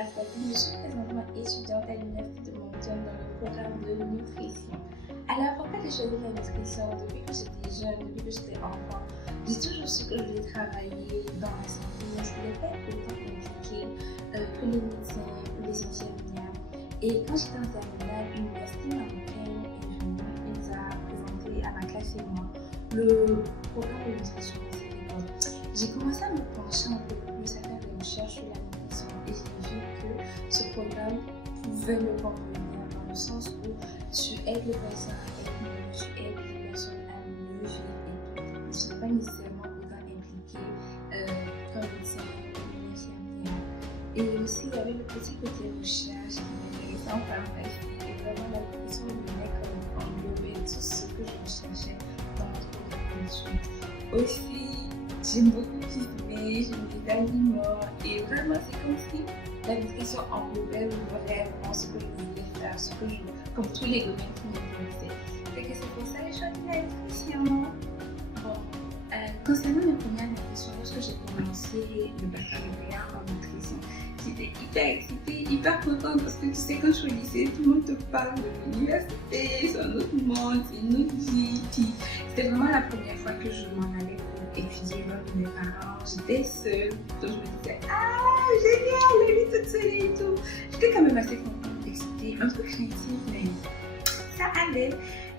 la famille. Je suis présentement étudiante à l'Université de Moncton dans le programme de nutrition. Alors, pourquoi j'ai choisi la nutrition? Depuis que j'étais jeune, depuis que j'étais enfant, j'ai toujours su que je voulais travailler dans la santé, mais je ne voulais pas être autant impliquée que les médecins ou les infirmières. Et quand j'étais en terminale, l'Université marocaine est venue et nous a présenté à ma classe et moi le programme de nutrition de cette école. J'ai commencé à me pencher un peu plus, à faire des recherches sur la nutrition et j'ai vu que ce programme pouvait me convenir dans le sens où tu aides les personnes à être mieux, tu aides les personnes à mieux vivre et tout. Je n'ai pas nécessairement autant impliquée comme médecin ou une infirmière. Et aussi, il y avait le petit côté recherche qui m'intéressait. Enfin bref, et vraiment la nutrition venait comme englober tout ce que je recherchais dans notre programme d'études. Aussi, j'aime beaucoup cuisiner, j'aime les aliments et vraiment c'est comme si la nutrition englobait vraiment ce que je voulais faire, comme tous les domaines qui m'intéressaient. C'est pour ça que j'ai choisi la nutrition. Bon, concernant mes premières nutritions, lorsque j'ai commencé le baccalauréat en nutrition, j'étais hyper excitée, hyper contente parce que tu sais, quand je suis au lycée, tout le monde te parle de l'université, c'est un autre monde, c'est une autre vie. Puis c'était vraiment la première fois que je m'en allais pour étudier loin de mes parents. J'étais seule, donc je me disais, ah génial, la vie toute seule et tout. J'étais quand même assez contente, excitée, un peu craintive, mais ça allait.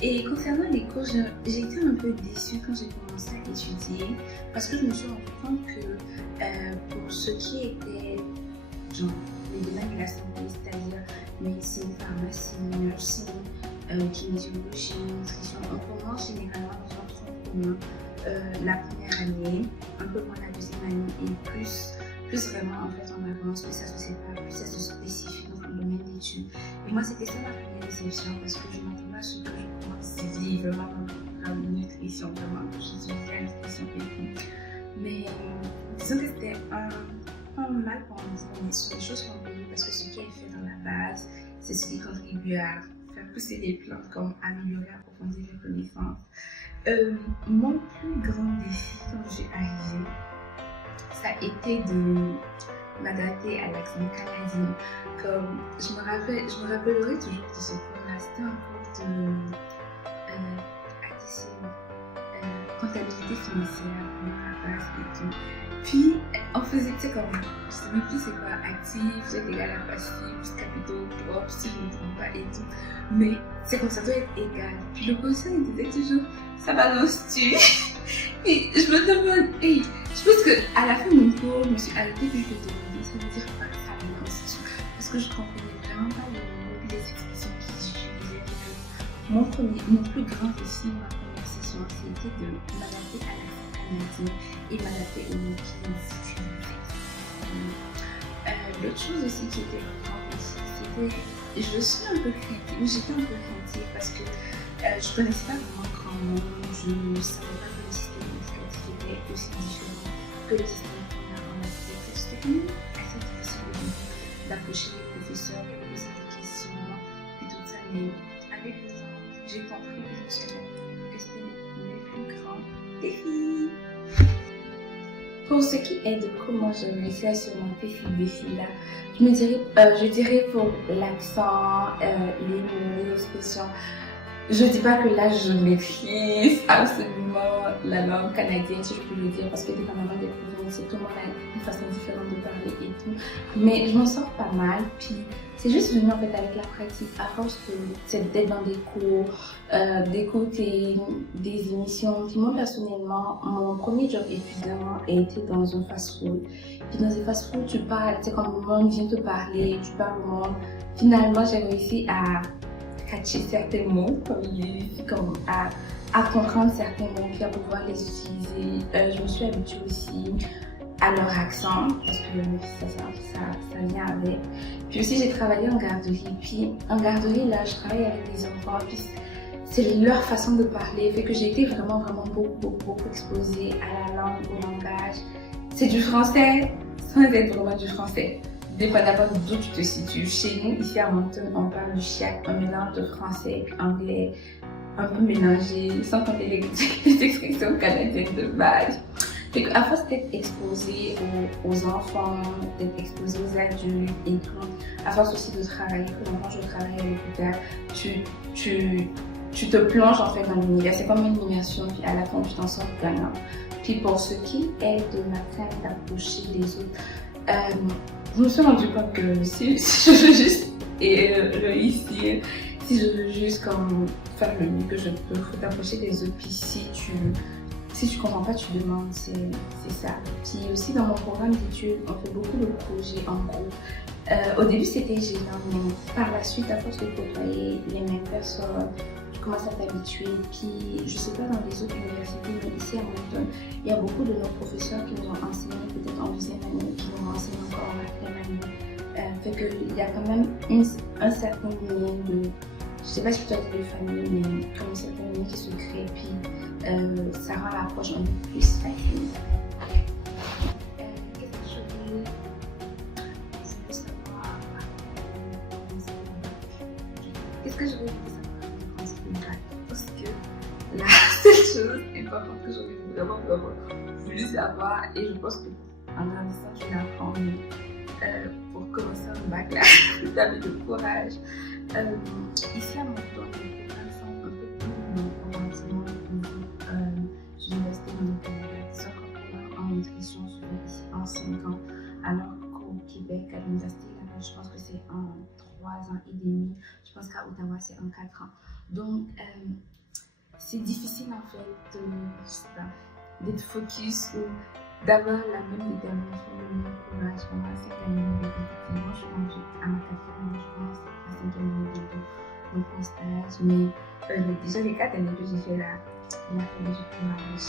Et concernant les cours, j'ai été un peu déçue quand j'ai commencé à étudier parce que je me suis rendu compte que pour ce qui était genre les domaines de la santé, c'est-à-dire médecine, pharmacie, nursing, kinésiologie, nutrition, on commence généralement dans un tronc commun la première année, un peu moins la deuxième année et plus vraiment en fait on avance, plus ça se sépare, plus ça se spécifie dans le domaine d'études. Et moi c'était ça ma première déception parce que je m'attendais à ce que je commence vraiment dans le programme de nutrition, vraiment que j'étudie la nutrition et tout. Mais disons que c'était un mal pour me dire, mais ce sont des choses qu'on peut parce que ce qui est fait dans la base, c'est ce qui contribue à faire pousser les plantes, comme améliorer, approfondir les connaissances. Mon plus grand défi quand j'ai arrivé, ça a été de m'adapter à l'accent canadien. Comme je me rappellerai toujours de ce cours-là. C'était un cours de comptabilité financière pour la base et tout. Puis on faisait, tu sais, comme je sais même plus c'est quoi, actif, c'est égal à passif, plus capitaux, propre, si je ne me trompe pas et tout. Mais c'est comme ça doit être égal. Puis le professeur il disait toujours, ça balance-tu? Et je me demande, hey, je pense qu'à la fin de mon cours, je me suis arrêtée puis je me demandais, ça veut dire quoi ça balance-tu? Parce que je comprenais vraiment pas les expressions qu'ils utilisaient. Mon plus grand défi, ma première session, c'était de m'adapter à l'accent canadien et m'adapter aux mots qu'ils utilisaient. L'autre chose aussi qui était vraiment défi, c'était, je suis un peu craintive, j'étais un peu craintive parce que je ne connaissais pas vraiment grand monde, je ne savais pas que le système éducatif était aussi différent que le système primaire en Afrique. C'était quand même assez difficile d'approcher les professeurs, de poser des questions et tout ça, mais avec le temps, j'ai compris que je me suis adaptée, que c'était mes plus grands défis. Pour ce qui est de comment j'ai réussi à surmonter ces défis-là, je dirais pour l'accent, les mots, les expressions. Je dis pas que là je maîtrise absolument la langue canadienne, si je peux le dire, parce que dépendamment des provinces, tout le monde a une façon différente de parler et tout. Mais je m'en sors pas mal, puis c'est juste venu en fait avec la pratique, à force d'être dans des cours, d'écouter des émissions. Puis moi personnellement, mon premier job étudiant a été dans un fast-food. Puis dans un fast-food, tu parles, tu sais, quand le monde vient te parler, tu parles au monde. Finalement, j'ai réussi à catcher certains mots, comme à comprendre certains mots, puis à pouvoir les utiliser. Je me suis habituée aussi à leur accent, parce que ça vient avec. Puis aussi, j'ai travaillé en garderie. Puis en garderie, là, je travaille avec des enfants, puis c'est leur façon de parler, fait que j'ai été vraiment beaucoup exposée à la langue, au langage. C'est du français, sans être vraiment du français. Dépendamment d'où tu te situes. Chez nous, ici à Moncton, on parle du chiac, un mélange de français et anglais, un peu mélangé, sans compter les expressions canadiennes de base. À force d'être exposé aux enfants, d'être exposé aux des adultes et tout. À force aussi de travailler, que quand je travaille à l'hôpital, tu te plonges en fait dans l'univers. C'est comme une immersion, puis à la fin, tu t'en sors gagnant. Puis pour ce qui est de ma crainte d'approcher les autres, je me suis rendu compte que si je veux juste réussir, si je veux juste comme faire le mieux que je peux, il faut t'approcher des autres. Puis si tu comprends pas, tu demandes, c'est ça. Puis aussi dans mon programme d'études, on fait beaucoup de projets en groupe. Au début c'était gênant, mais par la suite, à force de côtoyer les mêmes personnes, tu commences à t'habituer. Puis je sais pas dans les autres universités, mais ici à Moncton, il y a beaucoup de nos professeurs qui nous ont enseigné peut-être en deuxième année, qui nous ont enseigné encore en quatrième année. Fait qu'il y a quand même un certain lien de, je sais pas si tu as dit de famille, mais comme un certain lien qui se crée, puis ça rend l'approche un peu plus facile. Qu'est-ce que je veux savoir en spectacle? Parce que la seule chose importante que j'aurais vraiment voulu savoir, et je pense qu'en grandissant, je vais apprendre pour commencer un bac là, avec le courage. Ici à Moncton, les programmes sont un peu plus longs comparativement aux universités dans le Canada. C'est encore plus en nutrition, ici en 5 ans, alors qu'au Québec, à l'université, là-bas, je pense que c'est en 3 ans et demi. Je pense qu'à Ottawa, c'est en 4 ans. Donc, c'est difficile en fait d'être focus ou d'avoir la même détermination, le même courage pendant 5 années d'université. Moi, je suis rendue à ma 4e année, je commence à 5e année bientôt, donc mon stage. Mais déjà, les 4 années que j'ai fait là, il m'a fallu du courage.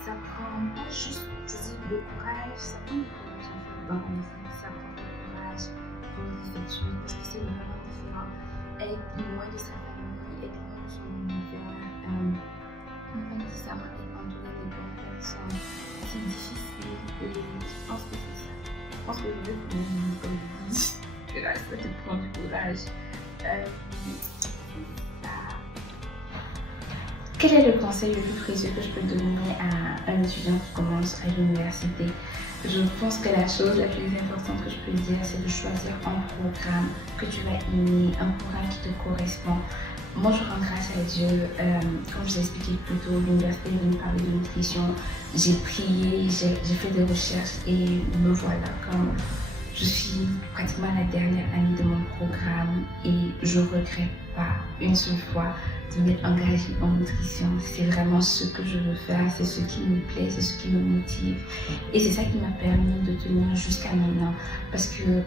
Ça prend pas juste, je dis, le courage, ça prend le courage en fait dans la vie. Ça prend le courage pour les études parce que c'est vraiment différent. Être loin de sa famille, être loin de son univers, ne pas nécessairement être entouré des bonnes personnes. C'est difficile et je pense que c'est ça. Je pense que je vais finir comme je dis, que là, ça te prend du courage. Quel est le conseil le plus précieux que je peux donner à un étudiant qui commence à l'université? Je pense que la chose la plus importante que je peux dire, c'est de choisir un programme que tu vas aimer, un programme qui te correspond. Moi, je rends grâce à Dieu. Comme je l'ai expliqué plus tôt, l'université vient me parler de nutrition. J'ai prié, j'ai fait des recherches et me voilà comme je suis pratiquement à la dernière année de mon programme et je ne regrette pas une seule fois de m'être engagée en nutrition. C'est vraiment ce que je veux faire, c'est ce qui me plaît, c'est ce qui me motive. Et c'est ça qui m'a permis de tenir jusqu'à maintenant. Parce que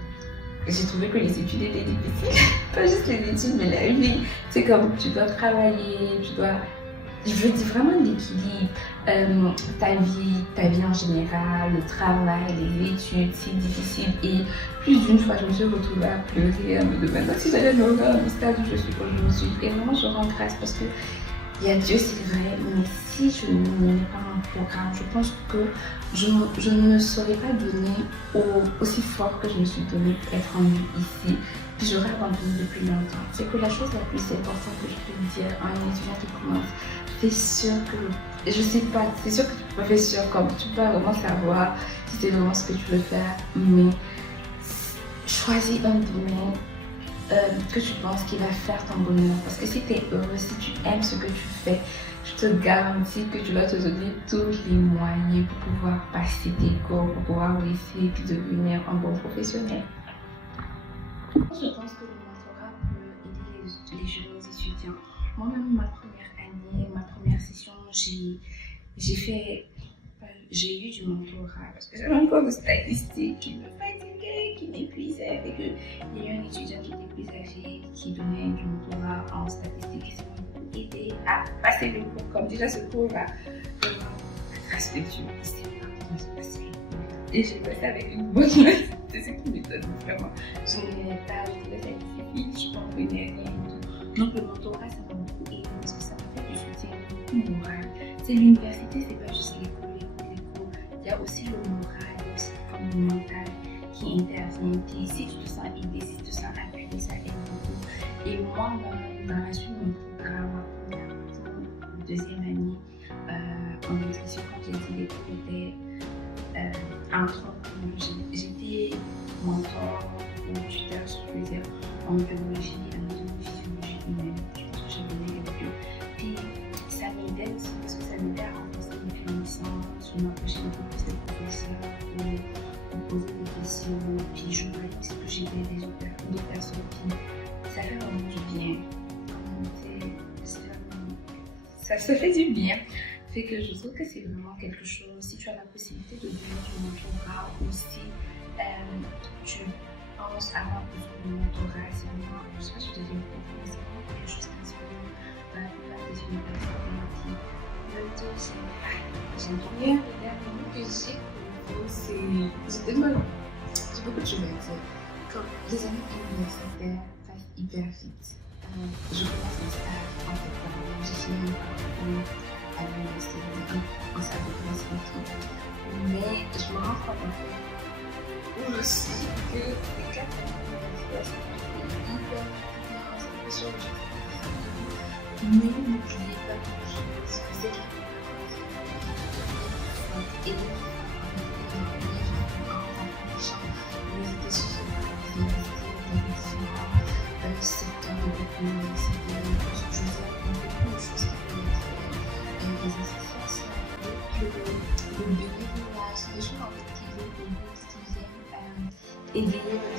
j'ai trouvé que les études étaient difficiles. Pas juste les études, mais la vie. C'est comme tu dois travailler, tu dois... Je veux dire vraiment l'équilibre. Ta vie en général, le travail, les études, c'est difficile. Et plus d'une fois, je me suis retrouvée à pleurer, à me demander si j'allais me revoir au stade où je suis aujourd'hui. Et vraiment, je rends grâce parce que il y a Dieu, c'est vrai, mais si je n'aimais pas mon programme, je pense que je ne me serais pas donnée aussi fort que je me suis donnée pour être en vie ici. Puis j'aurais abandonné depuis longtemps. C'est que la chose la plus importante que je peux dire à un étudiant qui commence, c'est sûr que, je sais pas, c'est sûr que tu peux pas faire sûr comme tu peux pas vraiment savoir si c'est vraiment ce que tu veux faire, mais choisis un domaine que tu penses qui va faire ton bonheur. Parce que si tu es heureux, si tu aimes ce que tu fais, je te garantis que tu vas te donner tous les moyens pour pouvoir passer tes cours, pour pouvoir réussir et puis devenir un bon professionnel. Je pense que le mentorat peut aider les jeunes étudiants. Moi-même, ma première année, ma première session, j'ai eu du mentorat parce que j'avais encore de statistiques qui me fatiguaient, qui m'épuisaient. Il y a eu un étudiant qui était plus âgé qui donnait du mentorat en statistiques et ça m'a beaucoup aidé à passer le cours. Comme déjà ce cours-là, vraiment respectueux, c'était pas se passer. Et j'ai passé avec une bonne note, c'est ce qui m'étonne vraiment. Je n'aimais pas, je trouvais ça difficile, je comprenais rien et tout. Donc le mentorat, ça m'a beaucoup aidé parce que ça m'a fait du soutien beaucoup moral. C'est l'université, c'est pas juste les cours. Il y a aussi le moral, il y a aussi le mental qui intervient. Puis si tu te sens aidé, si tu te sens appuyé, ça aide beaucoup. Et moi, dans la suite de mon programme, ma première, deuxième année en nutrition, quand j'ai dit les cours étaient entre j'étais moins ou tuteur, si je veux dire, en biologie, anatomie, physiologie humaine. Je pense que j'ai donné les deux. Puis ça m'aidait aussi parce que ça m'aidait à renforcer mes connaissances, je m'approchais un peu plus des professeurs pour me poser des questions. Puis je voyais aussi que j'aidais d'autres personnes. Puis ça fait vraiment du bien. Ça se fait du bien. Fait que je trouve que c'est vraiment quelque chose. Si tu as la possibilité de devenir un mentorat ou si tu penses avoir besoin de mentorat, c'est vraiment, je sais pas si je te dis mais c'est vraiment quelque chose qui se fait dans la plupart des universités qui veulent te dire j'aime bien. Le dernier mot que j'ai pour vous, c'est j'ai beaucoup de choses à dire. Comme les années universitaires passent hyper vite. Je commence mon stage en septembre, j'ai fini mon parcours à l'université en septembre. Mais je me rends compte en fait aussi que les 4 années d'université sont hyper importantes, c'est quelque chose que je mais n'oubliez pas que vous êtes là et vous étiez sur le secteur de l'université, je vous ai beaucoup de choses qui peuvent être faites, des associations, le bénévolat, c'est des choses en fait qui viennent aider, qui viennent aider